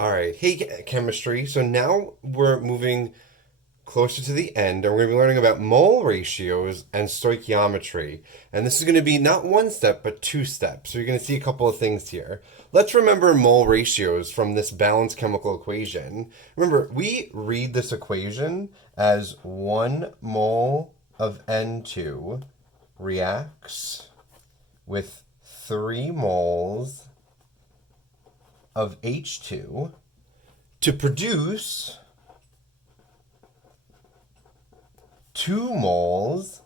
All right. Hey, chemistry. So now we're moving closer to the end, and we're going to be learning about mole ratios and stoichiometry. And this is going to be not one step, but two steps. So you're going to see a couple of things here. Let's remember mole ratios from this balanced chemical equation. Remember, we read this equation as 1 mole of N2 reacts with 3 moles of H2 to produce 2 moles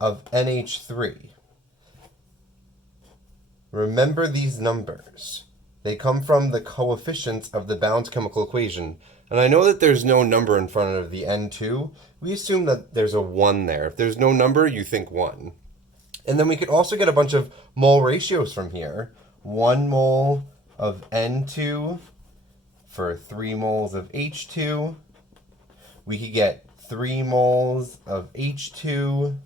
of NH3. Remember these numbers. They come from the coefficients of the balanced chemical equation. And I know that there's no number in front of the N2. We assume that there's a 1 there. If there's no number, you think 1. And then we could also get a bunch of mole ratios from here. 1 mole of N2 for 3 moles of H2. We could get 3 moles of H2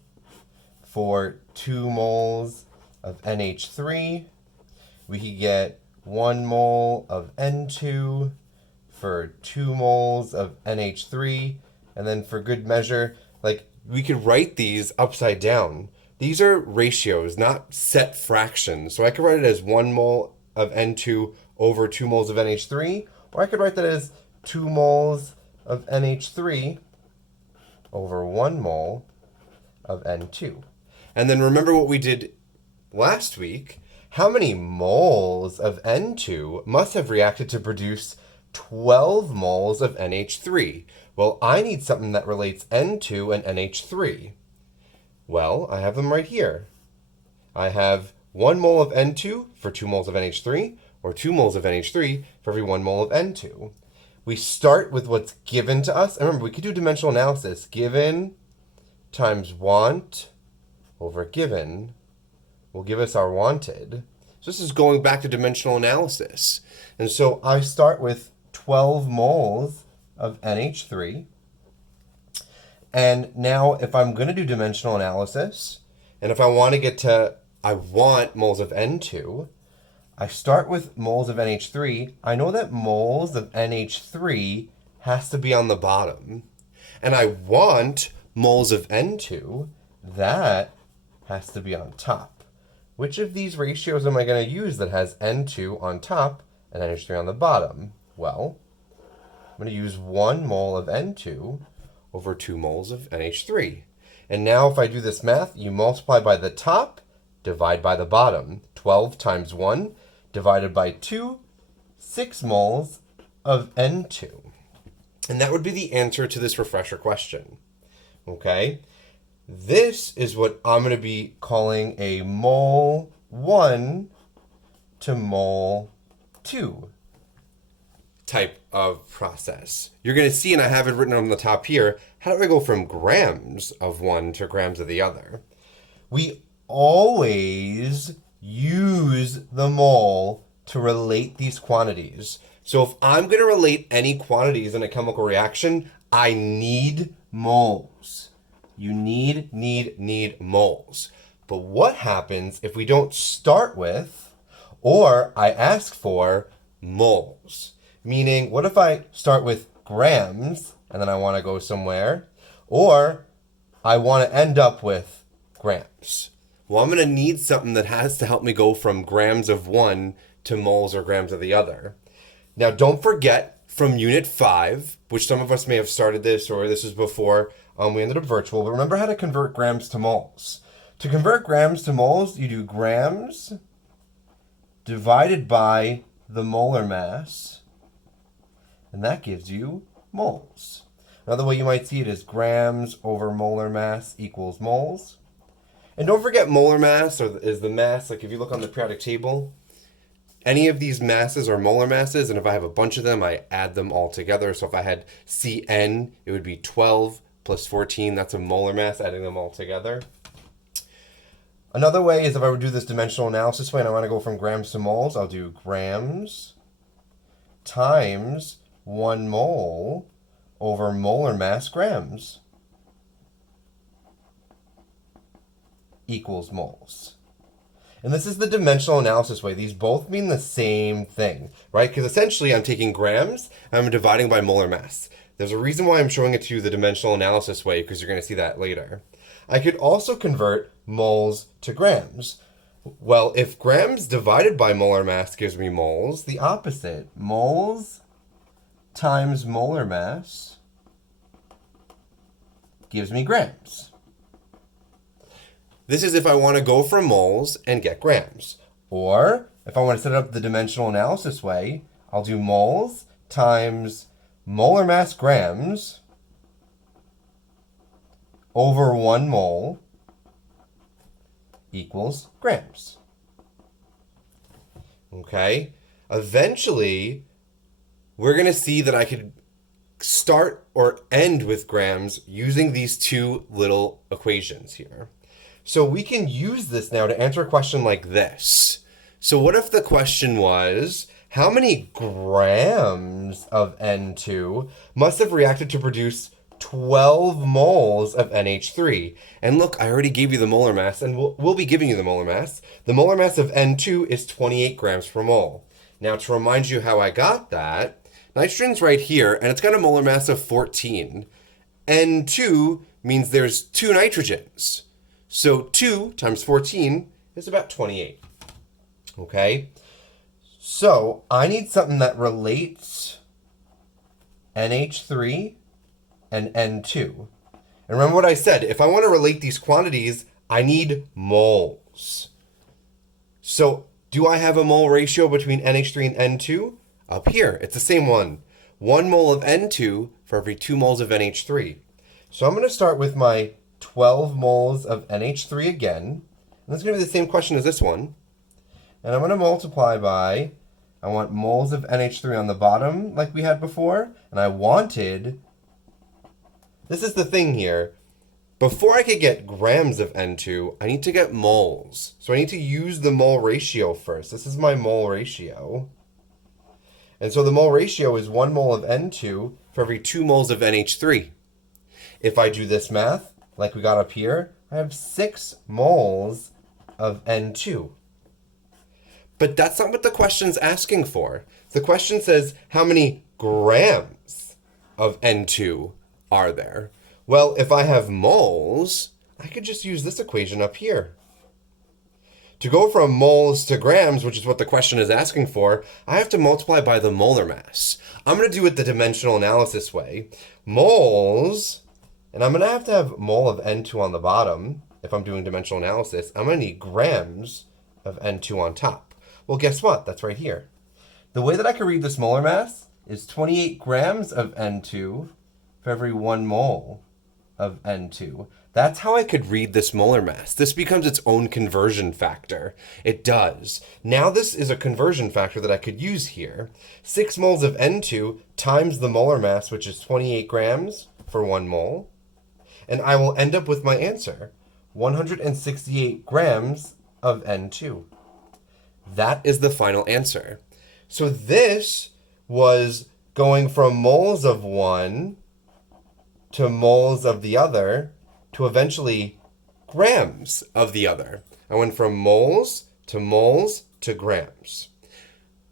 for 2 moles of NH3. We could get 1 mole of N2 for 2 moles of NH3. And then for good measure, we could write these upside down. These are ratios, not set fractions. So I could write it as 1 mole of N2 over 2 moles of NH3, or I could write that as 2 moles of NH3 over 1 mole of N2. And then remember what we did last week. How many moles of N2 must have reacted to produce 12 moles of NH3? Well, I need something that relates N2 and NH3. Well, I have them right here. I have 1 mole of N2 for 2 moles of NH3, or 2 moles of NH3 for every 1 mole of N2. We start with what's given to us. And remember, we could do dimensional analysis. Given times want over given will give us our wanted. So this is going back to dimensional analysis. And so I start with 12 moles of NH3. And now if I'm going to do dimensional analysis, and if I want to get to, I want moles of N2, I start with moles of NH3. I know that moles of NH3 has to be on the bottom. And I want moles of N2, that has to be on top. Which of these ratios am I going to use that has N2 on top and NH3 on the bottom? Well, I'm going to use 1 mole of N2 over 2 moles of NH3. And now if I do this math, you multiply by the top, divide by the bottom. 12 times 1 divided by 2, 6 moles of N2. And that would be the answer to this refresher question. Okay? This is what I'm going to be calling a mole 1 to mole 2 type of process. You're going to see, and I have it written on the top here, how do I go from grams of one to grams of the other? We always use the mole to relate these quantities. So if I'm going to relate any quantities in a chemical reaction, I need moles. You need moles. But what happens if we don't start with, or I ask for, moles? Meaning, what if I start with grams, and then I want to go somewhere, or I want to end up with grams? Well, I'm going to need something that has to help me go from grams of one to moles or grams of the other. Now, don't forget from Unit 5, which some of us may have started this, or this was before we ended up virtual, but remember how to convert grams to moles. To convert grams to moles, you do grams divided by the molar mass, and that gives you moles. Another way you might see it is grams over molar mass equals moles. And don't forget molar mass is the mass, like if you look on the periodic table, any of these masses are molar masses, and if I have a bunch of them, I add them all together. So if I had Cn, it would be 12 plus 14. That's a molar mass, adding them all together. Another way is if I would do this dimensional analysis way and I want to go from grams to moles, I'll do grams times 1 mole over molar mass grams equals moles. And this is the dimensional analysis way. These both mean the same thing, right? Because essentially I'm taking grams and I'm dividing by molar mass. There's a reason why I'm showing it to you the dimensional analysis way, because you're going to see that later. I could also convert moles to grams. Well, if grams divided by molar mass gives me moles, the opposite, moles times molar mass gives me grams. This is if I want to go from moles and get grams. Or if I want to set it up the dimensional analysis way, I'll do moles times molar mass grams over 1 mole equals grams. Okay? Eventually, we're going to see that I could start or end with grams using these two little equations here. So we can use this now to answer a question like this. So what if the question was, how many grams of N2 must have reacted to produce 12 moles of NH3? And look, I already gave you the molar mass, and we'll be giving you the molar mass. The molar mass of N2 is 28 grams per mole. Now, to remind you how I got that, nitrogen's right here, and it's got a molar mass of 14. N2 means there's 2 nitrogens. So 2 times 14 is about 28. Okay? So I need something that relates NH3 and N2. And remember what I said, if I want to relate these quantities, I need moles. So do I have a mole ratio between NH3 and N2? Up here, it's the same one. 1 mole of N2 for every 2 moles of NH3. So I'm going to start with my 12 moles of NH3 again. And this is going to be the same question as this one. And I'm going to multiply by, I want moles of NH3 on the bottom like we had before. And I wanted, this is the thing here. Before I could get grams of N2, I need to get moles. So I need to use the mole ratio first. This is my mole ratio. And so the mole ratio is 1 mole of N2 for every 2 moles of NH3. If I do this math, like we got up here, I have 6 moles of N2. But that's not what the question's asking for. The question says, how many grams of N2 are there? Well, if I have moles, I could just use this equation up here. To go from moles to grams, which is what the question is asking for, I have to multiply by the molar mass. I'm going to do it the dimensional analysis way. Moles, and I'm going to have mole of N2 on the bottom. If I'm doing dimensional analysis, I'm going to need grams of N2 on top. Well, guess what? That's right here. The way that I can read this molar mass is 28 grams of N2 for every 1 mole of N2. That's how I could read this molar mass. This becomes its own conversion factor. It does. Now this is a conversion factor that I could use here. 6 moles of N2 times the molar mass, which is 28 grams for 1 mole. And I will end up with my answer, 168 grams of N2. That is the final answer. So this was going from moles of one to moles of the other to eventually grams of the other. I went from moles to grams.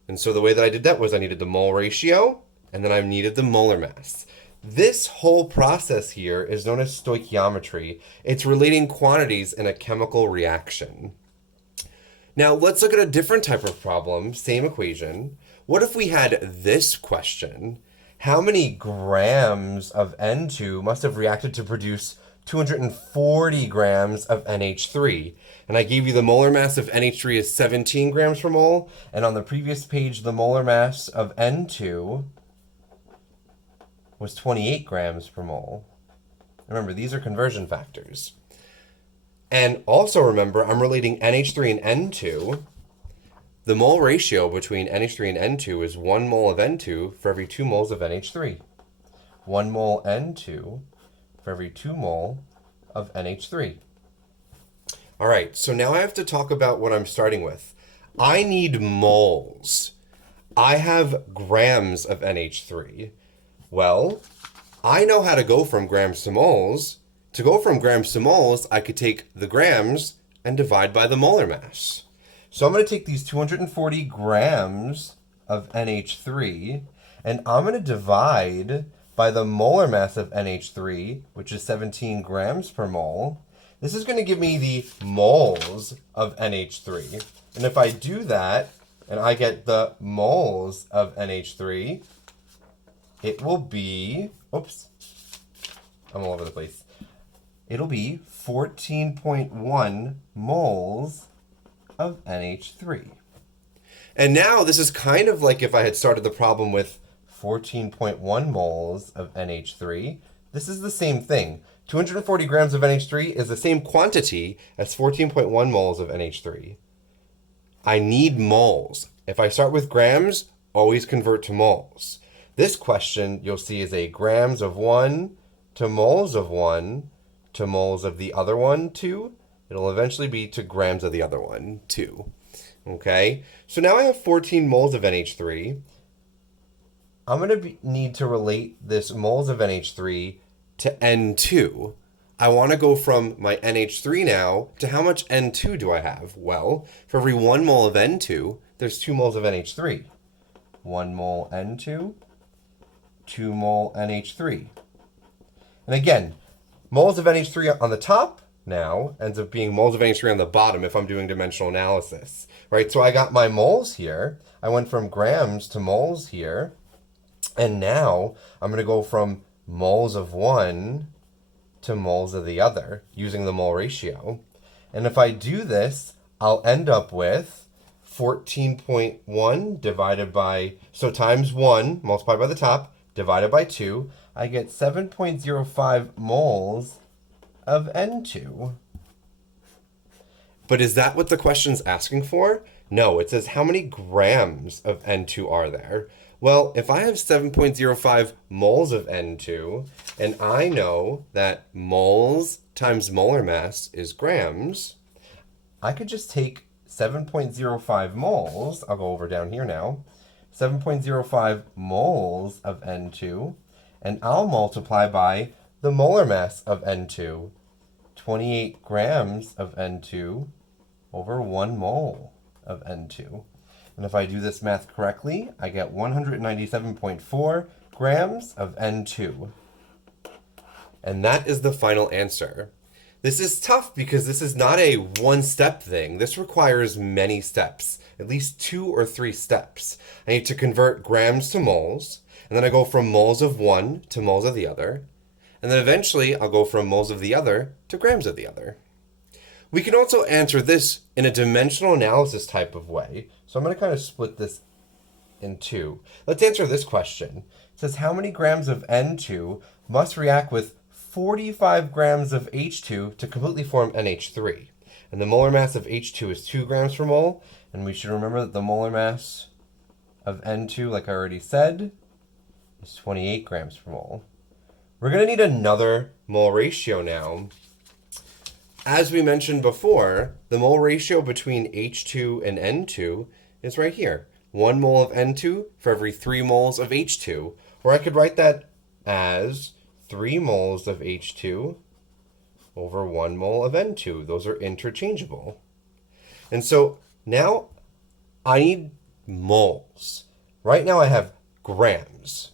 And so the way that I did that was I needed the mole ratio, and then I needed the molar mass. This whole process here is known as stoichiometry. It's relating quantities in a chemical reaction. Now let's look at a different type of problem, same equation. What if we had this question? How many grams of N2 must have reacted to produce 240 grams of NH3? And I gave you the molar mass of NH3 is 17 grams per mole. And on the previous page, the molar mass of N2 was 28 grams per mole. Remember, these are conversion factors. And also remember, I'm relating NH3 and N2. The mole ratio between NH3 and N2 is 1 mole of N2 for every 2 moles of NH3. 1 mole N2 for every 2 mole of NH3. All right, so now I have to talk about what I'm starting with. I need moles. I have grams of NH3. Well, I know how to go from grams to moles. To go from grams to moles, I could take the grams and divide by the molar mass. So I'm going to take these 240 grams of NH3, and I'm going to divide by the molar mass of NH3, which is 17 grams per mole. This is going to give me the moles of NH3. And if I do that, and I get the moles of NH3, it will be, oops, I'm all over the place. It'll be 14.1 moles of NH3. And now this is kind of like if I had started the problem with 14.1 moles of NH3. This is the same thing. 240 grams of NH3 is the same quantity as 14.1 moles of NH3. I need moles. If I start with grams, always convert to moles. This question you'll see is a grams of one to moles of one to moles of the other one to. It'll eventually be to grams of the other one too. Okay, so now I have 14 moles of NH3. I'm going to need to relate this moles of NH3 to N2. I want to go from my NH3 now to how much N2 do I have? Well, for every 1 mole of N2, there's 2 moles of NH3. 1 mole N2, 2 mole NH3. And again, moles of NH3 on the top now ends up being moles of NH3 on the bottom if I'm doing dimensional analysis, right? So I got my moles here. I went from grams to moles here. And now I'm going to go from moles of one to moles of the other using the mole ratio. And if I do this, I'll end up with 14.1 divided by, so times 1 multiplied by the top, divided by 2, I get 7.05 moles of N2. But is that what the question's asking for? No, it says how many grams of N2 are there? Well, if I have 7.05 moles of N2, and I know that moles times molar mass is grams, I could just take 7.05 moles, I'll go over down here now, 7.05 moles of N2, and I'll multiply by the molar mass of N2, 28 grams of N2 over 1 mole of N2. And if I do this math correctly, I get 197.4 grams of N2. And that is the final answer. This is tough because this is not a one-step thing. This requires many steps, at least 2 or 3 steps. I need to convert grams to moles, and then I go from moles of one to moles of the other. And then eventually I'll go from moles of the other to grams of the other. We can also answer this in a dimensional analysis type of way. So I'm going to kind of split this in two. Let's answer this question. It says how many grams of N2 must react with 45 grams of H2 to completely form NH3? And the molar mass of H2 is 2 grams per mole. And we should remember that the molar mass of N2, like I already said, is 28 grams per mole. We're going to need another mole ratio now. As we mentioned before, the mole ratio between H2 and N2 is right here. 1 mole of N2 for every 3 moles of H2. Or I could write that as 3 moles of H2 over 1 mole of N2. Those are interchangeable. And so now I need moles. Right now I have grams.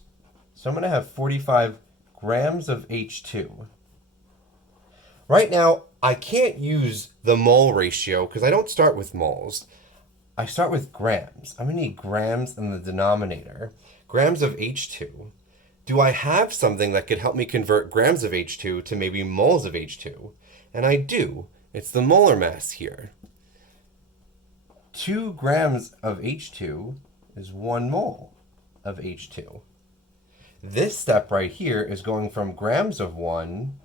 So I'm going to have 45 grams of H2. Right now, I can't use the mole ratio because I don't start with moles. I start with grams. I'm going to need grams in the denominator. Grams of H2. Do I have something that could help me convert grams of H2 to maybe moles of H2? And I do. It's the molar mass here. 2 grams of H2 is 1 mole of H2. This step right here is going from grams of 1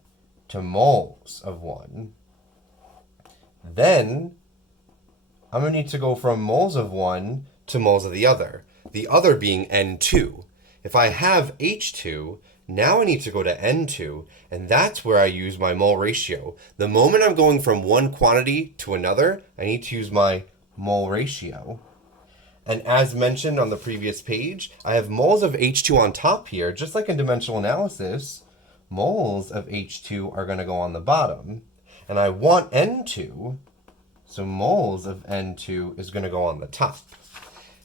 to moles of 1. Then I'm going to need to go from moles of 1 to moles of the other being N2. If I have H2, now I need to go to N2, and that's where I use my mole ratio. The moment I'm going from one quantity to another, I need to use my mole ratio. And as mentioned on the previous page, I have moles of H2 on top here, just like in dimensional analysis. Moles of H2 are going to go on the bottom. And I want N2, So moles of N2 is going to go on the top.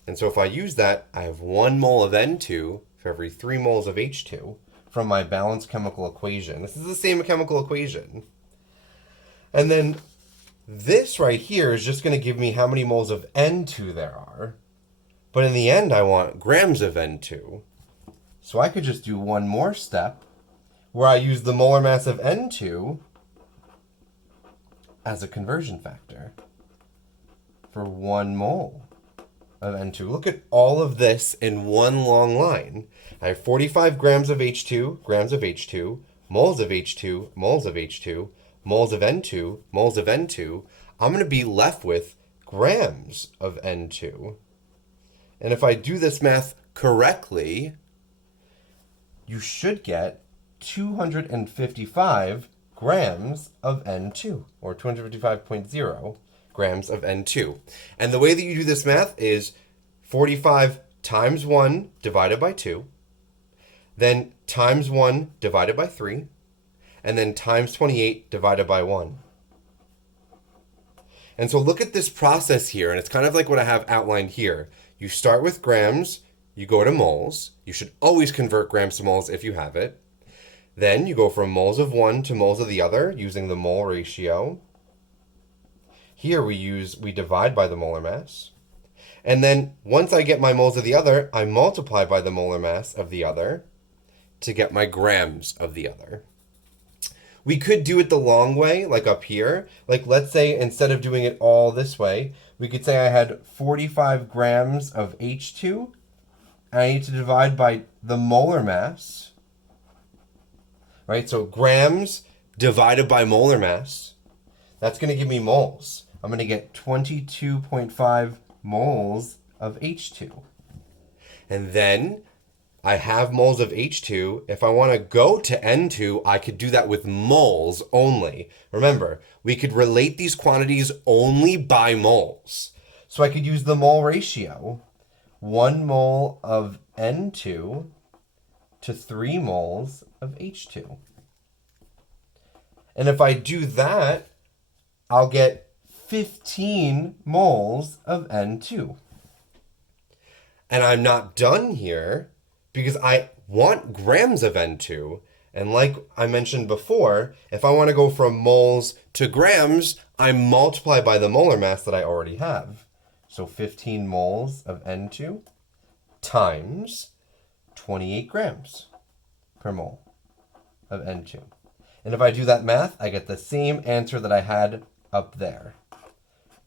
And so if I use that, I have 1 mole of N2 for every 3 moles of H2 from my balanced chemical equation. This is the same chemical equation. And then this right here is just going to give me how many moles of N2 there are. But in the end, I want grams of N2. So I could just do one more step where I use the molar mass of N2 as a conversion factor for 1 mole of N2. Look at all of this in one long line. I have 45 grams of H2, moles of H2, moles of H2, moles of N2, moles of N2. I'm going to be left with grams of N2. And if I do this math correctly, you should get 255 grams of N2, or 255.0 grams of N2. And the way that you do this math is 45 times 1 divided by 2, then times 1 divided by 3, and then times 28 divided by 1. And so look at this process here, and it's kind of like what I have outlined here. You start with grams, you go to moles. You should always convert grams to moles if you have it. Then you go from moles of one to moles of the other using the mole ratio. Here we divide by the molar mass. And then once I get my moles of the other, I multiply by the molar mass of the other to get my grams of the other. We could do it the long way, like up here. Like let's say instead of doing it all this way, we could say I had 45 grams of H2, and I need to divide by the molar mass, right? So grams divided by molar mass, that's going to give me moles. I'm going to get 22.5 moles of H2. And then I have moles of H2. If I want to go to N2, I could do that with moles only. Remember, we could relate these quantities only by moles. So I could use the mole ratio. 1 mole of N2 to 3 moles of H2. And if I do that, I'll get 15 moles of N2. And I'm not done here because I want grams of N2. And like I mentioned before, if I want to go from moles to grams, I multiply by the molar mass that I already have. So 15 moles of N2 times 28 grams per mole of N2. And if I do that math, I get the same answer that I had up there,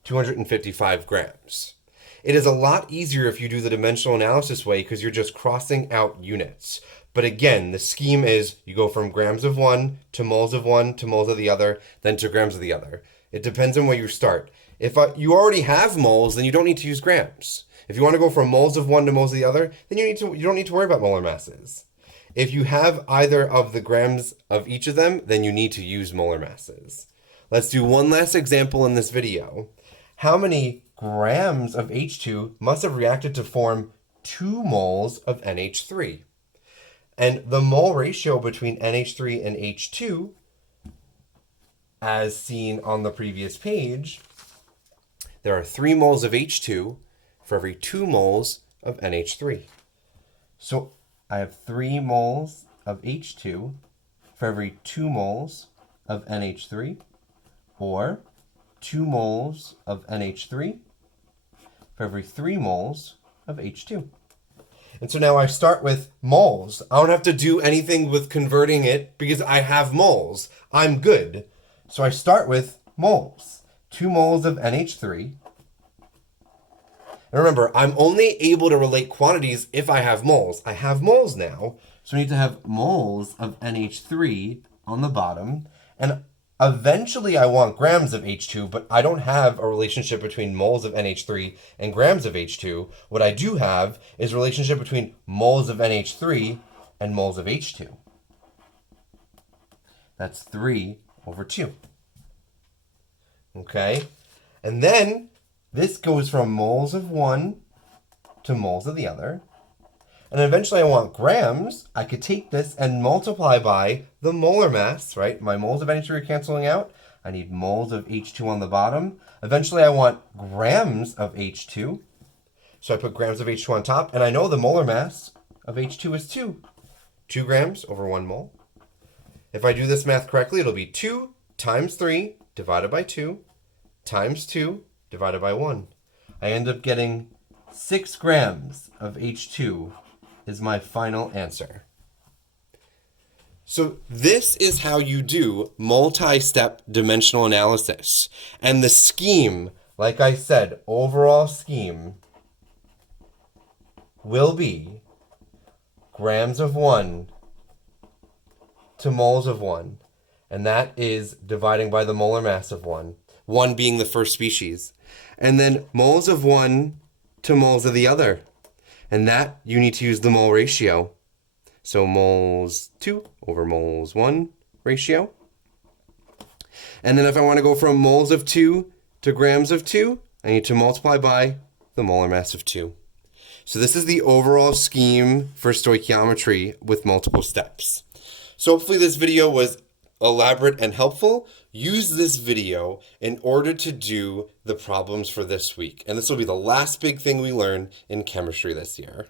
255 grams. It is a lot easier if you do the dimensional analysis way because you're just crossing out units. But again, the scheme is you go from grams of one to moles of the other, then to grams of the other. It depends on where you start. If you already have moles, then you don't need to use grams. If you want to go from moles of one to moles of the other, then you don't need to worry about molar masses. If you have either of the grams of each of them, then you need to use molar masses. Let's do one last example in this video. How many grams of H2 must have reacted to form 2 moles of NH3? And the mole ratio between NH3 and H2, as seen on the previous page, there are 3 moles of H2 for every 2 moles of NH3. So I have 3 moles of H2 for every 2 moles of NH3, or 2 moles of NH3 for every 3 moles of H2. And so now I start with moles. I don't have to do anything with converting it because I have moles. I'm good. So I start with moles. 2 moles of NH3. And remember, I'm only able to relate quantities if I have moles. I have moles now, so I need to have moles of NH3 on the bottom. And eventually I want grams of H2, but I don't have a relationship between moles of NH3 and grams of H2. What I do have is a relationship between moles of NH3 and moles of H2. That's 3 over 2. Okay? And then this goes from moles of one to moles of the other. And eventually I want grams. I could take this and multiply by the molar mass, right? My moles of NH3 are canceling out. I need moles of H2 on the bottom. Eventually I want grams of H2. So I put grams of H2 on top, and I know the molar mass of H2 is 2. 2 grams over 1 mole. If I do this math correctly, it'll be 2 times 3 divided by 2 times 2 divided by 1. I end up getting 6 grams of H2 is my final answer. So this is how you do multi-step dimensional analysis. And the scheme, like I said, overall scheme will be grams of 1 to moles of 1. And that is dividing by the molar mass of 1. 1 being the first species. And then moles of 1 to moles of the other. And that you need to use the mole ratio. So moles 2 over moles 1 ratio. And then if I want to go from moles of 2 to grams of 2, I need to multiply by the molar mass of 2. So this is the overall scheme for stoichiometry with multiple steps. So hopefully this video was elaborate and helpful. Use this video in order to do the problems for this week. And this will be the last big thing we learn in chemistry this year.